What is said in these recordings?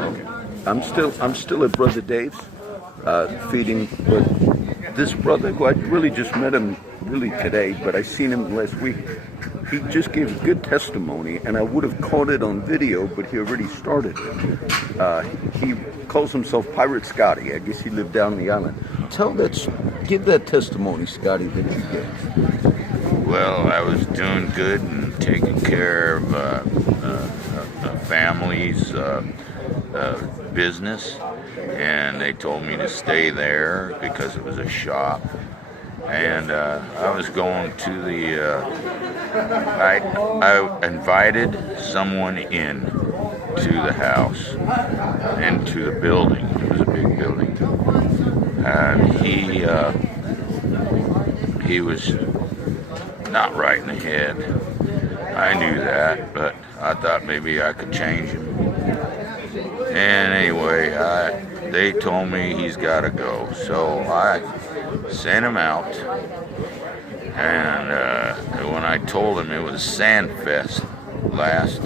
Okay. I'm still at Brother Dave's, feeding. But this brother, who I really just met him really today, but I seen him last week. He just gave good testimony, and I would have caught it on video, but he already started it. He calls himself Pirate Scotty. I guess he lived down the island. Give that testimony, Scotty, that you get. Well, I was doing good and taking care of a family's business, and they told me to stay there because it was a shop. And I was going to the. I invited someone in to the house, into the building. It was a big building, and he was not right in the head. I knew that, but I thought maybe I could change him. And anyway, they told me he's got to go, so I sent him out. And when I told him it was Sandfest last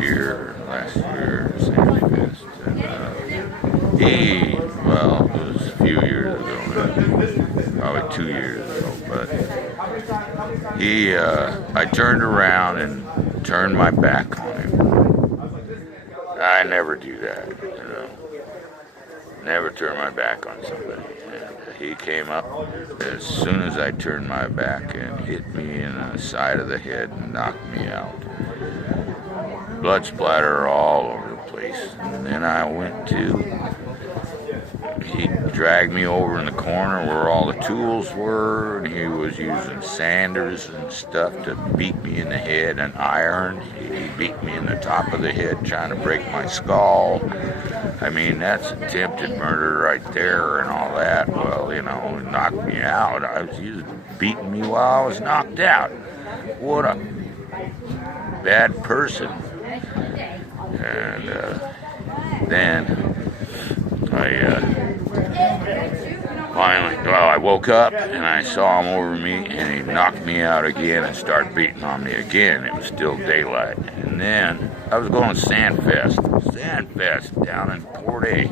year, Sandfest, and well, it was a few years ago, probably 2 years ago, but I turned around and turned my back on him. I never do that, Never turn my back on somebody. And he came up as soon as I turned my back and hit me in the side of the head and knocked me out. Blood splatter all over the place. And then he dragged me over in the corner where all the tools were, and he was using sanders and stuff to beat me in the head, and iron. He beat me in the top of the head trying to break my skull. I mean, that's attempted murder right there and all that. Well, he knocked me out. He was beating me while I was knocked out. What a bad person. And then I woke up and I saw him over me, and he knocked me out again and started beating on me again. It was still daylight. And then I was going to Sandfest down in Port A,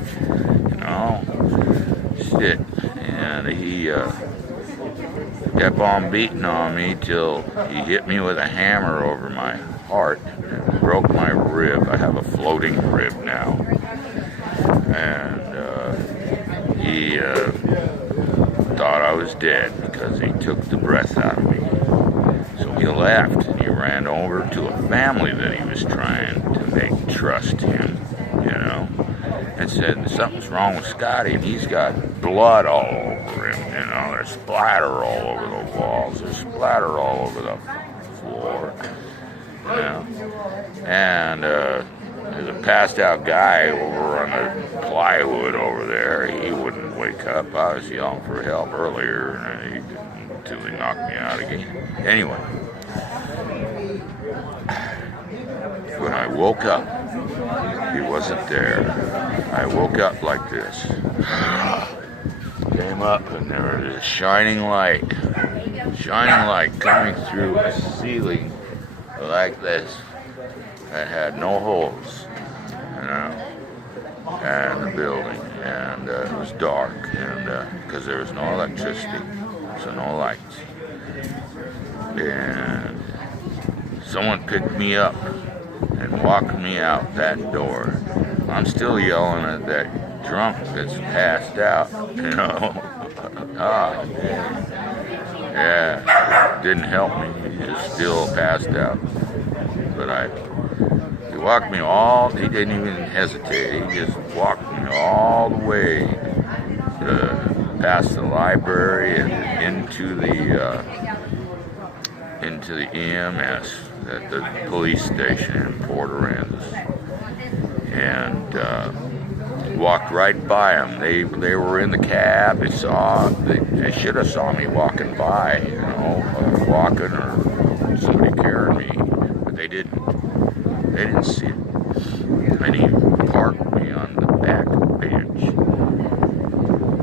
shit. And he kept on beating on me till he hit me with a hammer over my heart and broke my rib. I have a floating rib now. And he thought I was dead because he took the breath out of me. So he left and he ran over to a family that he was trying to make trust him, and said something's wrong with Scotty, and he's got blood all over him, there's splatter all over the walls, there's splatter all over the floor, and there's a passed out guy over on the plywood over there. He wouldn't wake up. I was yelling for help earlier, and he didn't until he knocked me out again. Anyway, when I woke up, he wasn't there. I woke up like this. Came up, and there was a shining light coming through a ceiling like this that had no holes, and the building, and it was dark, and because there was no electricity, so no lights, and someone picked me up and walked me out that door. I'm still yelling at that drunk that's passed out, yeah, didn't help me. He was still passed out. But he walked me he didn't even hesitate. He just walked me all the way past the library and into the EMS at the police station in Port Aransas. And walked right by them. They were in the cab. They should have saw me walking by, walking or somebody carrying me. They didn't see it. And he parked me on the back bench.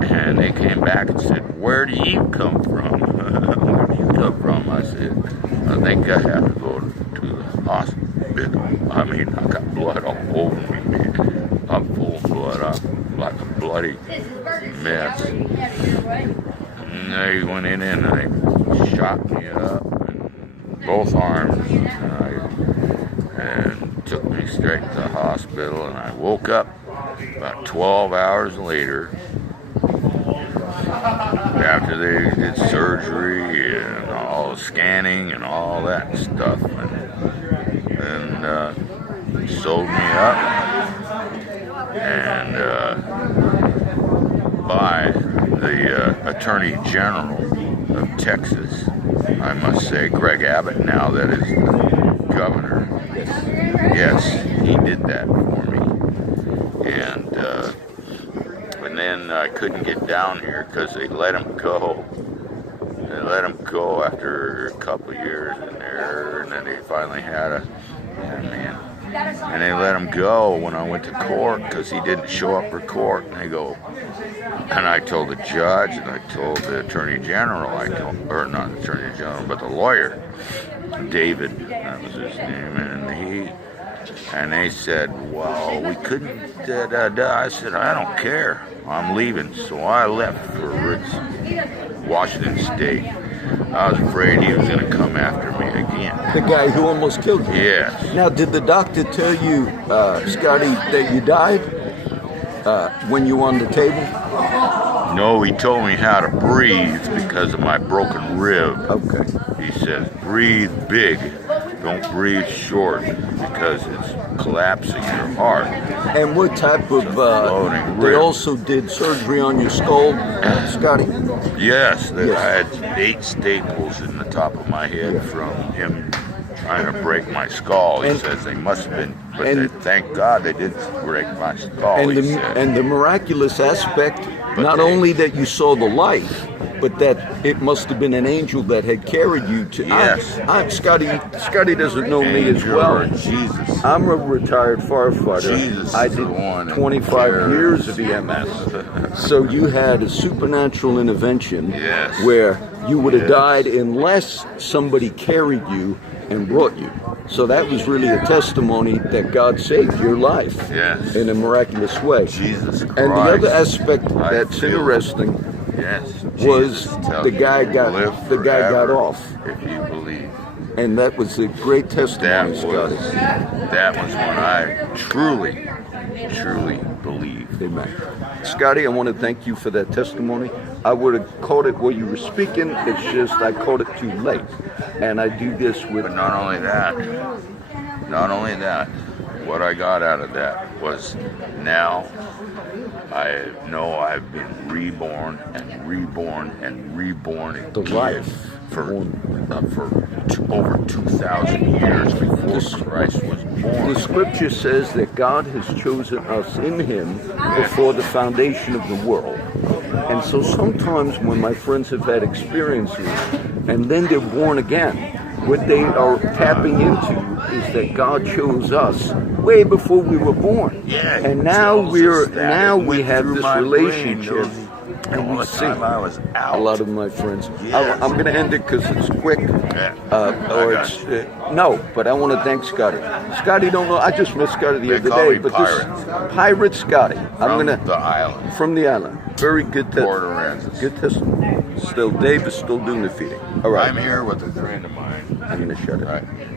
And they came back and said, "Where do you come from?" "Where do you come from?" I said, "I think I have to go to the hospital. I got blood all over me, man. I'm full of blood. I'm like a bloody mess. And they went in and they shot me up in both arms and took me straight to the hospital. And I woke up about 12 hours later after they did surgery and all the scanning and all that stuff, and sewed me up, and by the Attorney General of Texas, I must say, Greg Abbott, now that is the governor. Yes, he did that for me, and then I couldn't get down here because they let him go. They let him go after a couple of years in there, and then they finally had and they let him go when I went to court because he didn't show up for court. And I told the judge, and I told the Attorney General, or not the Attorney General, but the lawyer, David, that was his name, and they said, well, we couldn't, I said, I don't care, I'm leaving. So I left for Washington State. I was afraid he was going to come after me again. The guy who almost killed you? Yes. Now, did the doctor tell you, Scotty, that you died when you were on the table? No, he told me how to breathe because of my broken rib. Okay. He says, breathe big, don't breathe short because it's collapsing your heart. And what type of, they also did surgery on your skull, Scotty? Yes, I had 8 staples in the top of my head from him trying to break my skull. He says they must have been, but thank God they didn't break my skull, and the miraculous aspect, not only that you saw the light, but that it must have been an angel that had carried you to. Yes. Scotty doesn't know me as well. Jesus. I'm a retired firefighter. Jesus I did 25 years of EMS. So you had a supernatural intervention where you would have died unless somebody carried you and brought you. So that was really a testimony that God saved your life in a miraculous way. Jesus Christ. And the other aspect that's interesting was the guy got off. If you believe. And that was a great testimony, Scotty. That was when I truly believed. Amen. Scotty, I want to thank you for that testimony. I would have caught it while you were speaking. It's just I caught it too late. And I do this with... But not only that, what I got out of that was now I know I've been reborn and reborn and reborn again for over 2,000 years before Christ was born. The scripture says that God has chosen us in Him before the foundation of the world. And so sometimes when my friends have had experiences and then they're born again, what they are tapping into is that God chose us way before we were born. And now we have this relationship. And we see a lot of my friends. I'm going to end it because it's quick. No, but I want to thank Scotty. Scotty, don't know. I just met Scotty the other day. But Pirate Scotty. From the island. From the island. Very good testimony. Good testimony. Still, Dave is still doing the feeding. All right. I'm here with a friend of mine. I'm going to shut it.